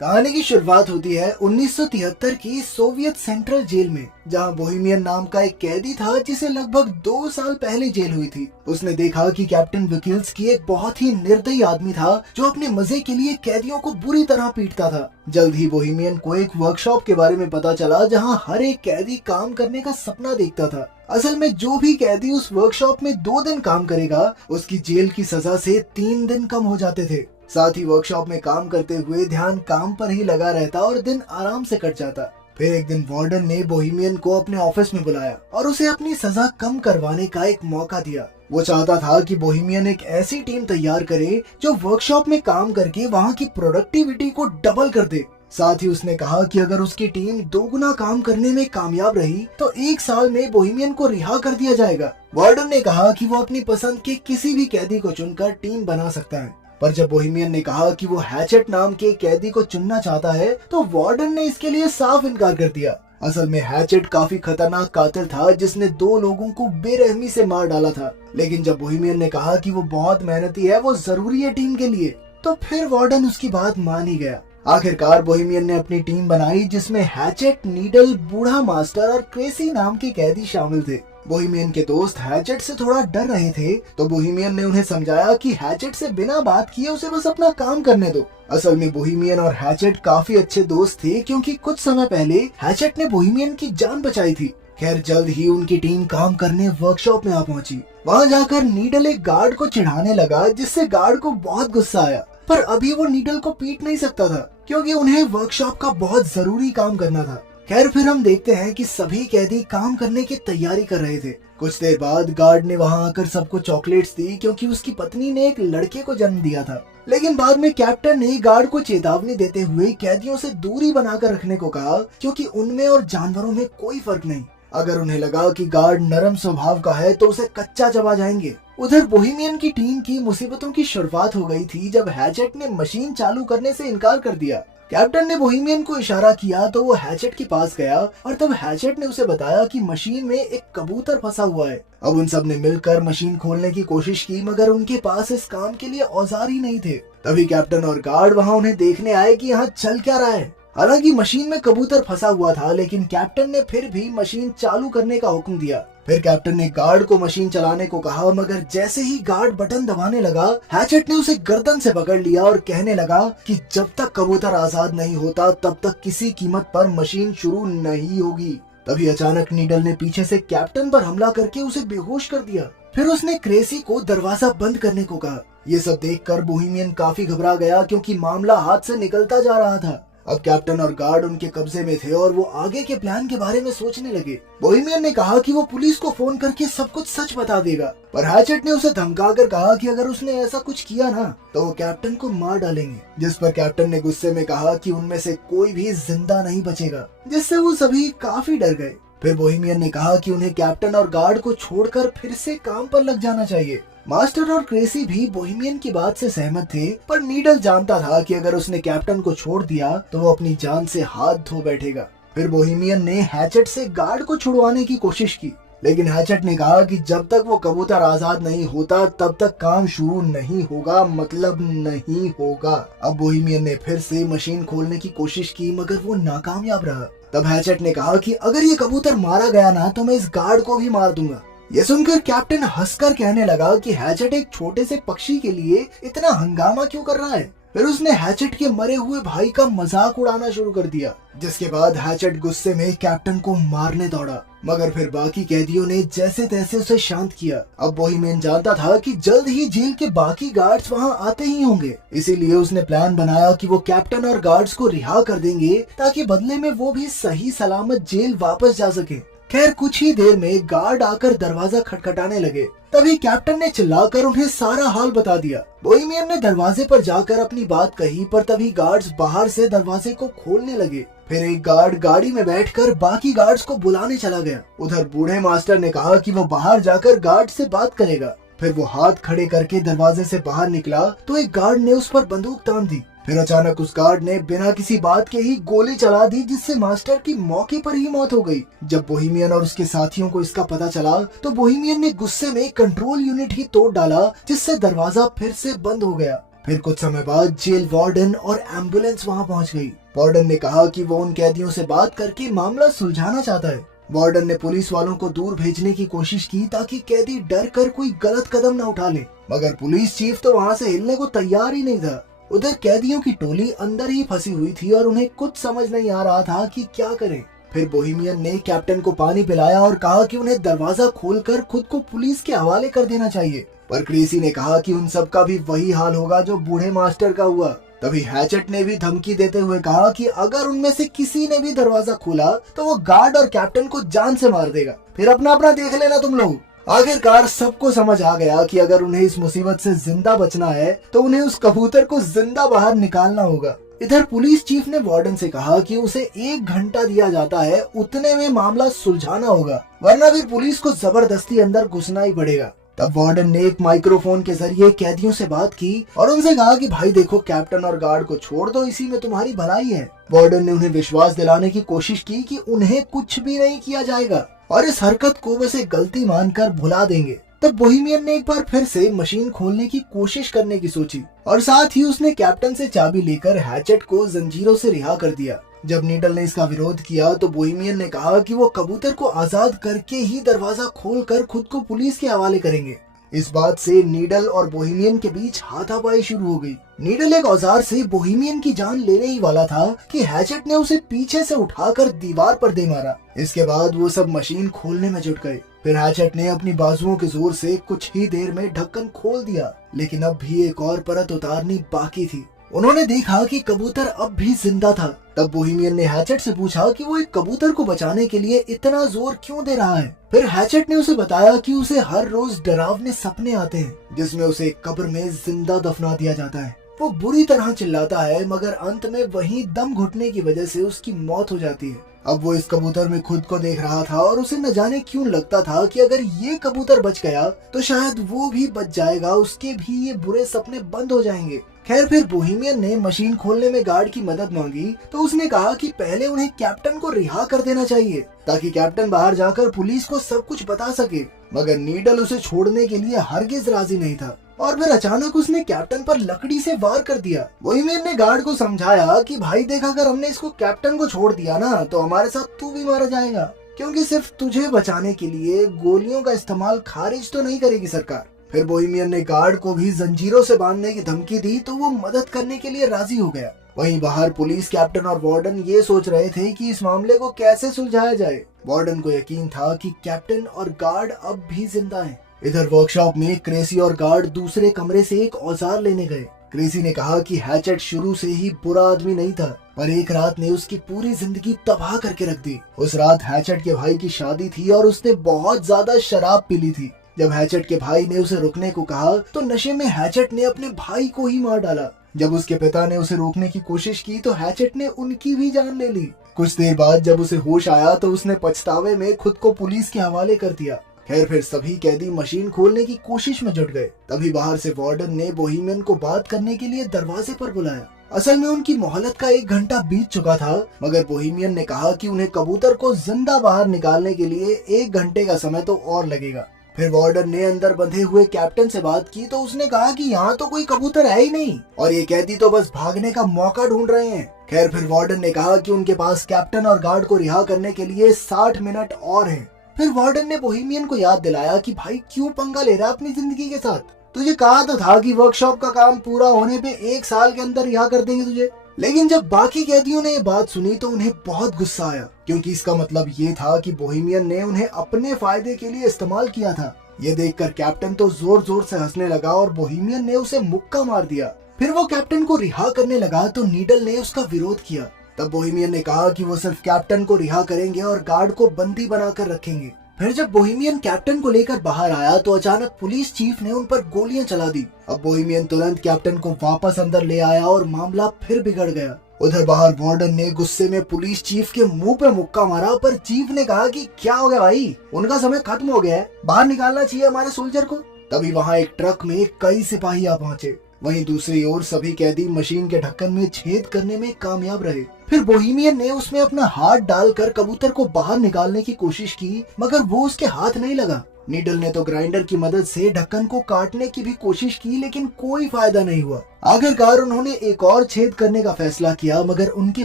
कहानी की शुरुआत होती है 1973 की सोवियत सेंट्रल जेल में, जहां बोहेमियन नाम का एक कैदी था जिसे लगभग 2 साल पहले जेल हुई थी। उसने देखा कि कैप्टन विकिल्स्की एक बहुत ही निर्दयी आदमी था जो अपने मजे के लिए कैदियों को बुरी तरह पीटता था। जल्द ही बोहेमियन को एक वर्कशॉप के बारे में पता चला जहां हर एक कैदी काम करने का सपना देखता था। असल में जो भी कैदी उस वर्कशॉप में 2 दिन काम करेगा, उसकी जेल की सजा से 3 दिन कम हो जाते थे। साथ ही वर्कशॉप में काम करते हुए ध्यान काम पर ही लगा रहता और दिन आराम से कट जाता। फिर एक दिन वार्डन ने बोहेमियन को अपने ऑफिस में बुलाया और उसे अपनी सजा कम करवाने का एक मौका दिया। वो चाहता था कि बोहेमियन एक ऐसी टीम तैयार करे जो वर्कशॉप में काम करके वहाँ की प्रोडक्टिविटी को डबल कर दे। साथ ही उसने कहा कि अगर उसकी टीम 2 गुना काम करने में कामयाब रही तो 1 साल में बोहेमियन को रिहा कर दिया जाएगा। वार्डन ने कहा कि वो अपनी पसंद के किसी भी कैदी को चुनकर टीम बना सकता है, पर जब बोहेमियन ने कहा कि वो हैचेट नाम के कैदी को चुनना चाहता है तो वार्डन ने इसके लिए साफ इनकार कर दिया। असल में हैचेट काफी खतरनाक कातिल था जिसने 2 लोगों को बेरहमी से मार डाला था। लेकिन जब बोहेमियन ने कहा कि वो बहुत मेहनती है, वो जरूरी है टीम के लिए, तो फिर वार्डन उसकी बात मान ही गया। आखिरकार बोहेमियन ने अपनी टीम बनाई जिसमें हैचेट, नीडल, बूढ़ा मास्टर और क्रेसी नाम के कैदी शामिल थे। बोहेमियन के दोस्त हैचेट से थोड़ा डर रहे थे, तो बोहेमियन ने उन्हें समझाया कि हैचेट से बिना बात किए उसे बस अपना काम करने दो। असल में बोहेमियन और हैचेट काफी अच्छे दोस्त थे क्योंकि कुछ समय पहले हैचेट ने बोहेमियन की जान बचाई थी। खैर, जल्द ही उनकी टीम काम करने वर्कशॉप में आ पहुंची। वहां जाकर नीडल एक गार्ड को चिढ़ाने लगा, जिससे गार्ड को बहुत गुस्सा आया। पर अभी वो नीडल को पीट नहीं सकता था क्योंकि उन्हें वर्कशॉप का बहुत जरूरी काम करना था। खैर, फिर हम देखते हैं कि सभी कैदी काम करने की तैयारी कर रहे थे। कुछ देर बाद गार्ड ने वहां आकर सबको चॉकलेट्स दी क्योंकि उसकी पत्नी ने एक लड़के को जन्म दिया था। लेकिन बाद में कैप्टन ने गार्ड को चेतावनी देते हुए कैदियों से दूरी बनाकर रखने को कहा, क्योंकि उनमें और जानवरों में कोई फर्क नहीं। अगर उन्हें लगा कि गार्ड नरम स्वभाव का है तो उसे कच्चा चबा जाएंगे। उधर बोहेमियन की टीम की मुसीबतों की शुरुआत हो गई थी जब हैचेट ने मशीन चालू करने से इनकार कर दिया। कैप्टन ने बोहेमियन को इशारा किया तो वो हैचेट के पास गया और तब हैचेट ने उसे बताया कि मशीन में एक कबूतर फंसा हुआ है। अब उन सब ने मिलकर मशीन खोलने की कोशिश की, मगर उनके पास इस काम के लिए औजार ही नहीं थे। तभी कैप्टन और गार्ड वहाँ उन्हें देखने आए कि यहाँ चल क्या रहा है। हालांकि मशीन में कबूतर फंसा हुआ था, लेकिन कैप्टन ने फिर भी मशीन चालू करने का हुक्म दिया। फिर कैप्टन ने गार्ड को मशीन चलाने को कहा, मगर जैसे ही गार्ड बटन दबाने लगा, हैचेट ने उसे गर्दन से पकड़ लिया और कहने लगा कि जब तक कबूतर आजाद नहीं होता तब तक किसी कीमत पर मशीन शुरू नहीं होगी। तभी अचानक नीडल ने पीछे से कैप्टन पर हमला करके उसे बेहोश कर दिया। फिर उसने क्रेसी को दरवाजा बंद करने को कहा। ये सब देखकर बोहेमियन काफी घबरा गया क्योंकि मामला हाथ से निकलता जा रहा था। अब कैप्टन और गार्ड उनके कब्जे में थे और वो आगे के प्लान के बारे में सोचने लगे। बोहेमियन ने कहा कि वो पुलिस को फोन करके सब कुछ सच बता देगा, पर हैचेट ने उसे धमकाकर कहा कि अगर उसने ऐसा कुछ किया ना तो वो कैप्टन को मार डालेंगे। जिस पर कैप्टन ने गुस्से में कहा कि उनमें से कोई भी जिंदा नहीं बचेगा, जिससे वो सभी काफी डर गए। फिर बोहेमियन ने कहा कि उन्हें कैप्टन और गार्ड को छोड़कर फिर से काम पर लग जाना चाहिए। मास्टर और क्रेसी भी बोहेमियन की बात से सहमत थे, पर नीडल जानता था कि अगर उसने कैप्टन को छोड़ दिया तो वो अपनी जान से हाथ धो बैठेगा। फिर बोहेमियन ने हैचेट से गार्ड को छुड़वाने की कोशिश की, लेकिन हैचेट ने कहा कि जब तक वो कबूतर आजाद नहीं होता तब तक काम शुरू नहीं होगा, मतलब नहीं होगा। अब बोहेमियन ने फिर से मशीन खोलने की कोशिश की, मगर वो नाकामयाब रहा। तब हैचेट ने कहा कि अगर ये कबूतर मारा गया ना तो मैं इस गार्ड को भी मार दूंगा। ये सुनकर कैप्टन हंसकर कहने लगा कि हैचेट एक छोटे से पक्षी के लिए इतना हंगामा क्यों कर रहा है। फिर उसने हैचेट के मरे हुए भाई का मजाक उड़ाना शुरू कर दिया, जिसके बाद हैचेट गुस्से में कैप्टन को मारने दौड़ा, मगर फिर बाकी कैदियों ने जैसे तैसे उसे शांत किया। अब बोहेमियन जानता था कि जल्द ही जेल के बाकी गार्ड्स वहां आते ही होंगे, इसीलिए उसने प्लान बनाया कि वो कैप्टन और गार्ड्स को रिहा कर देंगे ताकि बदले में वो भी सही सलामत जेल वापस जा सके। खैर, कुछ ही देर में गार्ड आकर दरवाजा खटखटाने लगे। तभी कैप्टन ने चिल्लाकर उन्हें सारा हाल बता दिया। बोहेमियन ने दरवाजे पर जाकर अपनी बात कही, पर तभी गार्ड्स बाहर से दरवाजे को खोलने लगे। फिर एक गार्ड गाड़ी में बैठकर बाकी गार्ड्स को बुलाने चला गया। उधर बूढ़े मास्टर ने कहा कि वो बाहर जाकर गार्ड से बात करेगा। फिर वो हाथ खड़े करके दरवाजे से बाहर निकला तो एक गार्ड ने उस पर बंदूक तान दी। फिर अचानक उस गार्ड ने बिना किसी बात के ही गोली चला दी, जिससे मास्टर की मौके पर ही मौत हो गई। जब बोहेमियन और उसके साथियों को इसका पता चला तो बोहेमियन ने गुस्से में कंट्रोल यूनिट ही तोड़ डाला, जिससे दरवाजा फिर से बंद हो गया। फिर कुछ समय बाद जेल वार्डन और एम्बुलेंस वहाँ पहुँच गई। वार्डन ने कहा कि वो उन कैदियों से बात करके मामला सुलझाना चाहता है। वार्डन ने पुलिस वालों को दूर भेजने की कोशिश की ताकि कैदी डर कर कोई गलत कदम न उठा ले, मगर पुलिस चीफ तो वहाँ से हिलने को तैयार ही नहीं था। उधर कैदियों की टोली अंदर ही फंसी हुई थी और उन्हें कुछ समझ नहीं आ रहा था कि क्या करें। फिर बोहेमियन ने कैप्टन को पानी पिलाया और कहा कि उन्हें दरवाजा खोलकर खुद को पुलिस के हवाले कर देना चाहिए, पर क्रेसी ने कहा कि उन सब का भी वही हाल होगा जो बूढ़े मास्टर का हुआ। तभी हैचेट ने भी धमकी देते हुए कहा कि अगर उनमें से किसी ने भी दरवाजा खोला तो वो गार्ड और कैप्टन को जान से मार देगा, फिर अपना अपना देख लेना तुम लोग। आखिरकार सबको समझ आ गया कि अगर उन्हें इस मुसीबत से जिंदा बचना है तो उन्हें उस कबूतर को जिंदा बाहर निकालना होगा। इधर पुलिस चीफ ने वार्डन से कहा कि उसे 1 घंटा दिया जाता है, उतने में मामला सुलझाना होगा, वरना भी पुलिस को जबरदस्ती अंदर घुसना ही पड़ेगा। तब वार्डन ने एक माइक्रोफोन के जरिए कैदियों से बात की और उनसे कहा कि भाई देखो, कैप्टन और गार्ड को छोड़ दो, इसी में तुम्हारी भलाई है। वार्डन ने उन्हें विश्वास दिलाने की कोशिश की कि उन्हें कुछ भी नहीं किया जाएगा और इस हरकत को बस एक गलती मानकर भुला देंगे। तब बोहेमियन ने एक बार फिर से मशीन खोलने की कोशिश करने की सोची और साथ ही उसने कैप्टन से चाबी लेकर हैचेट को जंजीरों से रिहा कर दिया। जब नीडल ने इसका विरोध किया तो बोहेमियन ने कहा कि वो कबूतर को आजाद करके ही दरवाजा खोलकर खुद को पुलिस के हवाले करेंगे। इस बात से नीडल और बोहेमियन के बीच हाथापाई शुरू हो गई। नीडल एक औजार से बोहेमियन की जान लेने ही वाला था कि हैचेट ने उसे पीछे से उठाकर दीवार पर दे मारा। इसके बाद वो सब मशीन खोलने में जुट गए। फिर हैचेट ने अपनी बाजुओं के जोर से कुछ ही देर में ढक्कन खोल दिया, लेकिन अब भी एक और परत उतारनी बाकी थी। उन्होंने देखा कि कबूतर अब भी जिंदा था। तब बोहेमियन ने हैचेट से पूछा कि वो एक कबूतर को बचाने के लिए इतना जोर क्यों दे रहा है। फिर हैचेट ने उसे बताया कि उसे हर रोज डरावने सपने आते हैं जिसमें उसे कब्र में जिंदा दफना दिया जाता है। वो बुरी तरह चिल्लाता है, मगर अंत में वहीं दम घुटने की वजह से उसकी मौत हो जाती है। अब वो इस कबूतर में खुद को देख रहा था और उसे न जाने क्यों लगता था कि अगर ये कबूतर बच गया तो शायद वो भी बच जाएगा, उसके भी ये बुरे सपने बंद हो जाएंगे। खैर, फिर बोहेमियन ने मशीन खोलने में गार्ड की मदद मांगी तो उसने कहा कि पहले उन्हें कैप्टन को रिहा कर देना चाहिए ताकि कैप्टन बाहर जाकर पुलिस को सब कुछ बता सके, मगर नीडल उसे छोड़ने के लिए हरगिज राजी नहीं था और फिर अचानक उसने कैप्टन पर लकड़ी से वार कर दिया। बोहेमियन ने गार्ड को समझाया कि भाई देख, अगर हमने इसको कैप्टन को छोड़ दिया ना तो हमारे साथ तू भी मारा जाएगा, क्योंकि सिर्फ तुझे बचाने के लिए गोलियों का इस्तेमाल खारिज तो नहीं करेगी सरकार। फिर बोहेमियन ने गार्ड को भी जंजीरों से बांधने की धमकी दी तो वो मदद करने के लिए राजी हो गया। वहीं बाहर पुलिस, कैप्टन और वार्डन ये सोच रहे थे कि इस मामले को कैसे सुलझाया जाए। वार्डन को यकीन था कि कैप्टन और गार्ड अब भी जिंदा हैं। इधर वर्कशॉप में क्रेसी और गार्ड दूसरे कमरे से एक औजार लेने गए। क्रेसी ने कहा कि हैचेट शुरू से ही बुरा आदमी नहीं था, पर एक रात ने उसकी पूरी जिंदगी तबाह करके रख दी। उस रात हैचेट के भाई की शादी थी और उसने बहुत ज्यादा शराब पी ली थी। जब हैचेट के भाई ने उसे रुकने को कहा तो नशे में हैचेट ने अपने भाई को ही मार डाला। जब उसके पिता ने उसे रोकने की कोशिश की तो हैचेट ने उनकी भी जान ले ली। कुछ देर बाद जब उसे होश आया तो उसने पछतावे में खुद को पुलिस के हवाले कर दिया। खैर, फिर सभी कैदी मशीन खोलने की कोशिश में जुट गए। तभी बाहर से वार्डन ने बोहेमियन को बात करने के लिए दरवाजे पर बुलाया। असल में उनकी मोहलत का 1 घंटा बीत चुका था, मगर बोहेमियन ने कहा कि उन्हें कबूतर को जिंदा बाहर निकालने के लिए 1 घंटे का समय तो और लगेगा। फिर वार्डन ने अंदर बंधे हुए कैप्टन से बात की तो उसने कहा कि यहाँ तो कोई कबूतर है ही नहीं और ये कैदी तो बस भागने का मौका ढूंढ रहे हैं। खैर, फिर वार्डन ने कहा कि उनके पास कैप्टन और गार्ड को रिहा करने के लिए 60 मिनट और हैं। फिर वार्डन ने बोहेमियन को याद दिलाया कि भाई क्यों पंगा ले रहा है अपनी जिंदगी के साथ, तुझे कहा तो था कि वर्कशॉप का काम पूरा होने पे 1 साल के अंदर रिहा कर देंगे तुझे। लेकिन जब बाकी कैदियों ने ये बात सुनी तो उन्हें बहुत गुस्सा आया, क्योंकि इसका मतलब ये था कि बोहेमियन ने उन्हें अपने फायदे के लिए इस्तेमाल किया था। ये देखकर कैप्टन तो जोर जोर से हंसने लगा और बोहेमियन ने उसे मुक्का मार दिया। फिर वो कैप्टन को रिहा करने लगा तो नीडल ने उसका विरोध किया। तब बोहेमियन ने कहा कि वो सिर्फ कैप्टन को रिहा करेंगे और गार्ड को बंदी बनाकर रखेंगे। फिर जब बोहेमियन कैप्टन को लेकर बाहर आया तो अचानक पुलिस चीफ ने उन पर गोलियां चला दी। अब बोहेमियन तुरंत कैप्टन को वापस अंदर ले आया और मामला फिर बिगड़ गया। उधर बाहर वार्डन ने गुस्से में पुलिस चीफ के मुंह पे मुक्का मारा, पर चीफ ने कहा कि क्या हो गया भाई, उनका समय खत्म हो गया है, बाहर निकालना चाहिए हमारे सोल्जर को। तभी वहाँ एक ट्रक में कई सिपाही आ पहुंचे। वहीं दूसरी ओर सभी कैदी मशीन के ढक्कन में छेद करने में कामयाब रहे। फिर बोहेमियन ने उसमें अपना हाथ डालकर कबूतर को बाहर निकालने की कोशिश की, मगर वो उसके हाथ नहीं लगा। नीडल ने तो ग्राइंडर की मदद से ढक्कन को काटने की भी कोशिश की, लेकिन कोई फायदा नहीं हुआ। आखिरकार उन्होंने एक और छेद करने का फैसला किया, मगर उनके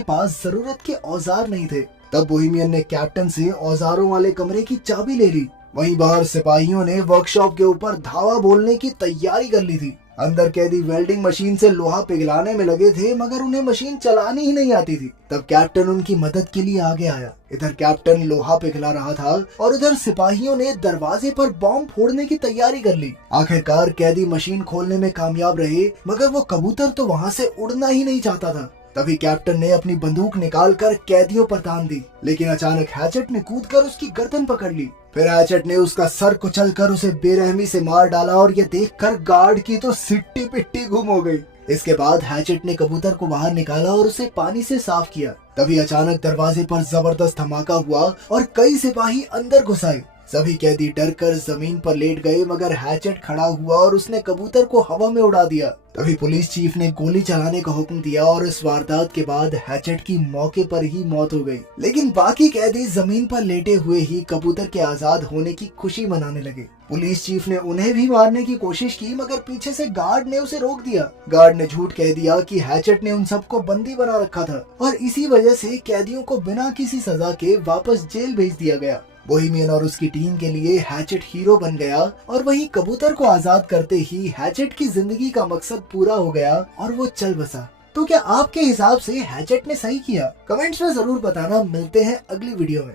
पास जरूरत के औजार नहीं थे। तब बोहेमियन ने कैप्टन से औजारों वाले कमरे की चाबी ले ली। वहीं बाहर सिपाहियों ने वर्कशॉप के ऊपर धावा बोलने की तैयारी कर ली थी। अंदर कैदी वेल्डिंग मशीन से लोहा पिघलाने में लगे थे, मगर उन्हें मशीन चलानी ही नहीं आती थी। तब कैप्टन उनकी मदद के लिए आगे आया। इधर कैप्टन लोहा पिघला रहा था और उधर सिपाहियों ने दरवाजे पर बॉम्ब फोड़ने की तैयारी कर ली। आखिरकार कैदी मशीन खोलने में कामयाब रहे, मगर वो कबूतर तो वहाँ से उड़ना ही नहीं चाहता था। तभी कैप्टन ने अपनी बंदूक निकालकर कैदियों पर तान दी, लेकिन अचानक हैचेट ने कूदकर उसकी गर्दन पकड़ ली। फिर हैचेट ने उसका सर कुचलकर उसे बेरहमी से मार डाला और ये देखकर गार्ड की तो सिट्टी पिट्टी गुम हो गई। इसके बाद हैचेट ने कबूतर को बाहर निकाला और उसे पानी से साफ किया। तभी अचानक दरवाजे पर जबरदस्त धमाका हुआ और कई सिपाही अंदर घुस आए। सभी कैदी डरकर जमीन पर लेट गए, मगर हैचेट खड़ा हुआ और उसने कबूतर को हवा में उड़ा दिया। तभी पुलिस चीफ ने गोली चलाने का हुक्म दिया और इस वारदात के बाद हैचेट की मौके पर ही मौत हो गई। लेकिन बाकी कैदी जमीन पर लेटे हुए ही कबूतर के आजाद होने की खुशी मनाने लगे। पुलिस चीफ ने उन्हें भी मारने की कोशिश की, मगर पीछे से गार्ड ने उसे रोक दिया। गार्ड ने झूठ कह दिया कि हैचेट ने उन सबको बंदी बना रखा था और इसी वजह से कैदियों को बिना किसी सजा के वापस जेल भेज दिया गया। बोहेमियन और उसकी टीम के लिए हैचेट हीरो बन गया और वहीं कबूतर को आजाद करते ही हैचेट की जिंदगी का मकसद पूरा हो गया और वो चल बसा। तो क्या आपके हिसाब से हैचेट ने सही किया? कमेंट्स में जरूर बताना। मिलते हैं अगली वीडियो में।